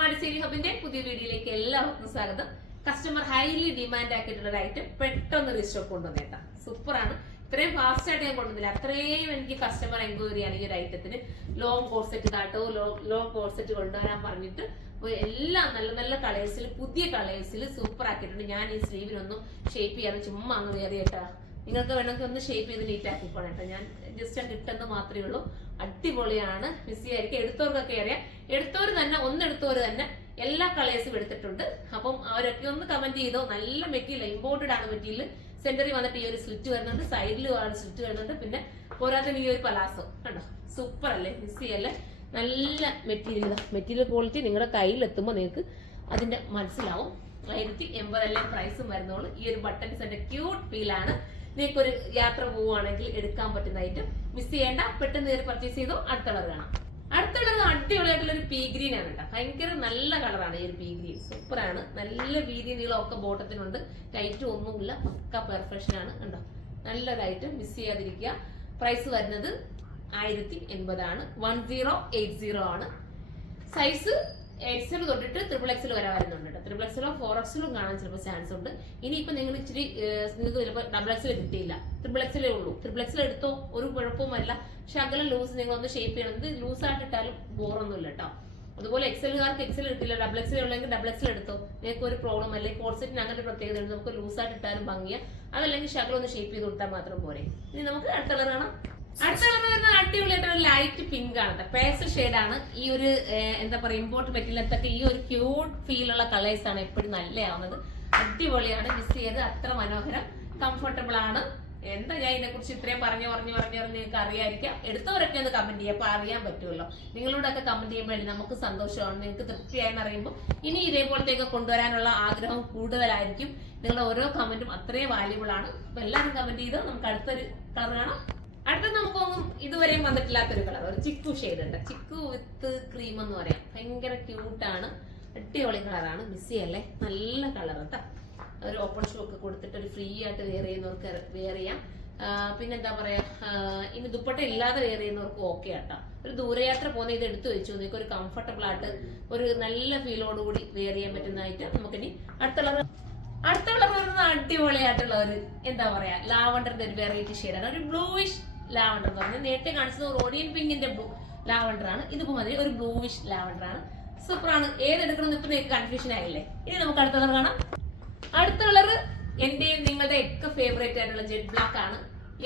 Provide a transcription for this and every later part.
കുമാരി സേവി ഹബിന്റെ പുതിയ വീഡിയോയിലേക്ക് എല്ലാവർക്കും സ്വാഗതം. കസ്റ്റമർ ഹൈലി ഡിമാൻഡ് ആക്കിയിട്ടുള്ള ഒരു ഐറ്റം പെട്ടെന്ന് റീസ്റ്റോക്ക് കൊണ്ടുവന്നേട്ടാ. സൂപ്പറാണ്. ഇത്രയും ഫാസ്റ്റ് ആയിട്ട് ഞാൻ കൊണ്ടുവന്നില്ല. അത്രയും എനിക്ക് കസ്റ്റമർ എൻക്വയറി ആണ് ഈ ഒരു ഐറ്റത്തിന്. ലോങ് കോർസെറ്റ് കാട്ടോ, ലോങ് കോർസെറ്റ് കൊണ്ടുവരാൻ പറഞ്ഞിട്ട് എല്ലാം നല്ല നല്ല കളേഴ്സിൽ, പുതിയ കളേഴ്സിൽ സൂപ്പർ ആക്കിയിട്ടുണ്ട്. ഞാൻ ഈ സ്ലീവിനൊന്നും ഷേപ്പ് ചെയ്യാതെ ചുമ്മാ അങ്ങ് കയറിയേട്ടാ. നിങ്ങൾക്ക് വേണമെങ്കിൽ ഒന്ന് ഷേപ്പ് ചെയ്ത് നീറ്റ് ആക്കിക്കോണം കേട്ടോ. ഞാൻ ജസ്റ്റ് കിട്ടുന്നത് മാത്രമേ ഉള്ളൂ. അടിപൊളിയാണ്. മിസ് ചെയ്യായിരിക്കും. എടുത്തവർക്കൊക്കെ അറിയാം. എടുത്തവർ തന്നെ എല്ലാ കളേഴ്സും എടുത്തിട്ടുണ്ട്. അപ്പം അവരൊക്കെ ഒന്ന് കമന്റ് ചെയ്തോ. നല്ല മെറ്റീരിയൽ, ഇമ്പോർട്ടഡ് ആണ് മെറ്റീരിയൽ. സെന്ററിൽ വന്നിട്ട് ഈ ഒരു സ്ലിറ്റ് വരുന്നുണ്ട്, സൈഡിലും ആ സ്ലിറ്റ് വരുന്നുണ്ട്. പിന്നെ പോരാതെ ഈ ഒരു പലാസോ കണ്ടോ, സൂപ്പർ അല്ലേ? മിസ് ചെയ്യല്ലേ? നല്ല മെറ്റീരിയൽ ക്വാളിറ്റി നിങ്ങളുടെ കയ്യിലെത്തുമ്പോൾ നിങ്ങൾക്ക് അതിന്റെ മനസ്സിലാവും. 1080 അല്ലേ പ്രൈസും വരുന്നുള്ളൂ. ഈ ഒരു ബട്ടൺസിന്റെ ക്യൂട്ട് ഫീലാണ്. നിങ്ങൾക്ക് ഒരു യാത്ര പോവുകയാണെങ്കിൽ എടുക്കാൻ പറ്റുന്ന ഐറ്റം. മിസ് ചെയ്യേണ്ട, പെട്ടെന്ന് കയറി പർച്ചേസ് ചെയ്തോ. അടുത്ത കളർ കാണാം. അടുത്തുള്ളത് അടിപൊളിയായിട്ടുള്ള ഒരു പീ ഗ്രീൻ ആണ് കേട്ടോ. ഭയങ്കര നല്ല കളറാണ് ഈ ഒരു പീ ഗ്രീൻ. സൂപ്പറാണ്. നല്ല വീതി നീളമൊക്കെ ബോട്ടത്തിനുണ്ട്. ടൈറ്റും ഒന്നുമില്ല, പക്ക പെർഫെക്ഷൻ ആണ്. കണ്ടോ, നല്ലൊരു ഐറ്റം. മിസ് ചെയ്യാതിരിക്കുക. പ്രൈസ് വരുന്നത് 1080 ആണ്. 1080 ആണ്. സൈസ് XL തൊട്ടിട്ട് XXL വരെ വരുന്നുണ്ട് കേട്ടോ. XXL 4XL കാണാൻ ചിലപ്പോൾ ചാൻസ് ഉണ്ട്. ഇനിയിപ്പോ നിങ്ങൾ ഇച്ചിരി നിങ്ങൾക്ക് ചിലപ്പോൾ XXL കിട്ടിയില്ല, XXL ഉള്ളൂ. XXL എടുത്തോ, ഒരു കുഴപ്പവും വരില്ല. പക്ഷെ അകലെ ലൂസ് നിങ്ങൾ ഒന്ന് ഷേപ്പ് ചെയ്യണത് ലൂസായിട്ട് ഇട്ടാലും ബോറൊന്നുമില്ല കേട്ടോ. അതുപോലെ XLകാർക്ക് XL കിട്ടില്ല, XXL ഉള്ളെങ്കിൽ XXL എടുത്തോ. നിങ്ങൾക്ക് ഒരു പ്രോബ്ലം അല്ലേ. കോർസെറ്റിന് അങ്ങനെ പ്രത്യേകത ഉണ്ട്. നമുക്ക് ലൂസായിട്ട് ഇട്ടാലും ഭംഗിയാ. അതല്ലെങ്കിൽ ശകലം ഒന്ന് ഷേപ്പ് ചെയ്ത് കൊടുത്താൽ മാത്രം പോരെ. ഇനി നമുക്ക് അടുത്ത കളർ കാണാം. അടുത്ത കളർ വരുന്ന അടിപൊളിയായിട്ട് ലൈറ്റ് പിങ്ക് ആണ്. പേസ്റ്റൽ ഷെയ്ഡാണ്. ഈ ഒരു എന്താ പറയുക, ഇമ്പോർട്ട് മെറ്റീരിയലത്തൊക്കെ ഈ ഒരു ക്യൂട്ട് ഫീലുള്ള കളേഴ്സ് ആണ് എപ്പോഴും നല്ലതാവുന്നത്. അടിപൊളിയാണ്. മിസ് ചെയ്ത് അത്ര മനോഹരം, കംഫർട്ടബിൾ ആണ്. എന്താ ഞാൻ ഇതിനെ കുറിച്ച് ഇത്രയും പറഞ്ഞു നിങ്ങൾക്ക് അറിയാതിരിക്കാം. എടുത്തവരൊക്കെ ഒന്ന് കമന്റ് ചെയ്യുക. അപ്പൊ അറിയാൻ പറ്റുമല്ലോ. നിങ്ങളോടൊക്കെ കമന്റ് ചെയ്യുമ്പോഴേ നമുക്ക് സന്തോഷമാണ്. നിങ്ങൾക്ക് തൃപ്തിയായെന്ന് അറിയുമ്പോൾ ഇനി ഇതേപോലത്തേക്ക് കൊണ്ടുവരാനുള്ള ആഗ്രഹം കൂടുതലായിരിക്കും. നിങ്ങളുടെ ഓരോ കമന്റും അത്രയും വാല്യുബിൾ ആണ്. അപ്പൊ എല്ലാവരും കമന്റ് ചെയ്ത് നമുക്ക് അടുത്തൊരു കളർ കാണാം. അടുത്ത നമുക്കൊന്നും ഇതുവരെയും വന്നിട്ടില്ലാത്തൊരു കളർ, ഒരു ചിക്കു ഷെയ്ഡ് ഉണ്ട്. ചിക്കു വിത്ത് ക്രീം എന്ന് പറയാം. ഭയങ്കര ക്യൂട്ടാണ്. അടിപൊളി കളറാണ്. മിസ് ചെയ്യല്ലേ? നല്ല കളർ കേട്ടോ. ഒരു ഓപ്പൺ ഷൂ ഒക്കെ കൊടുത്തിട്ട് ഒരു ഫ്രീ ആയിട്ട് വെയർ ചെയ്യുന്നവർക്ക് വെയർ ചെയ്യാം. പിന്നെന്താ പറയാ, ഇനി ദുപ്പട്ട ഇല്ലാതെ വെയർ ചെയ്യുന്നവർക്ക് ഓക്കെ ആട്ടോ. ഒരു ദൂരയാത്ര പോകുന്ന ഇത് എടുത്തു വെച്ചു നിങ്ങൾക്ക് ഒരു കംഫർട്ടബിൾ ആയിട്ട് ഒരു നല്ല ഫീലോടുകൂടി വെയർ ചെയ്യാൻ പറ്റുന്നതായിട്ട് നമുക്കിനി അടുത്ത കളർ വരുന്ന അടിപൊളിയായിട്ടുള്ള ഒരു എന്താ പറയാ, ലാവണ്ടറിന്റെ ഒരു വെറൈറ്റി ഷെയ്ഡാണ്. ഒരു ബ്ലൂയിഷ് ലാവണ്ടർ എന്ന് പറഞ്ഞാൽ നേരത്തെ കാണിച്ചത് റോഡിയൻ പിങ്കിന്റെ ലാവണ്ടർ ആണ്. ഇതിപ്പോ മതി ഒരു ബ്ലൂയിഷ് ലാവണ്ടർ ആണ്. സൂപ്പറാണ്. ഏതെടുക്കണമെന്ന് ഇപ്പൊ നിങ്ങൾക്ക് കൺഫ്യൂഷൻ ആയില്ലേ? ഇനി നമുക്ക് അടുത്ത കളർ കാണാം. അടുത്ത കളർ എന്റെയും നിങ്ങളുടെ ഒക്കെ ഫേവറേറ്റ് ആയിട്ടുള്ള ജെറ്റ് ബ്ലാക്ക് ആണ്.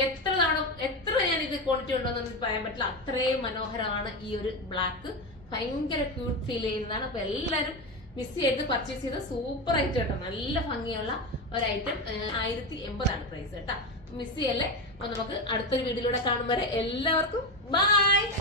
എത്ര ഞാൻ ഇത് ക്വാണ്ടിറ്റി ഉണ്ടോ എന്ന് പറയാൻ പറ്റില്ല. അത്രയും മനോഹരമാണ് ഈ ഒരു ബ്ലാക്ക്. ഭയങ്കര ക്യൂട്ട് ഫീൽ ചെയ്യുന്നതാണ്. അപ്പൊ എല്ലാരും മിസ് ചെയ്ത് പർച്ചേസ് ചെയ്ത സൂപ്പർ ഐറ്റം കേട്ടോ. നല്ല ഭംഗിയുള്ള ഒരു ഐറ്റം. 1080 ആണ് പ്രൈസ് കേട്ടോ. മിസ് ചെയ്യല്ലേ. അപ്പൊ നമുക്ക് അടുത്തൊരു വീഡിയോയിലൂടെ കാണും വരെ എല്ലാവർക്കും ബൈ.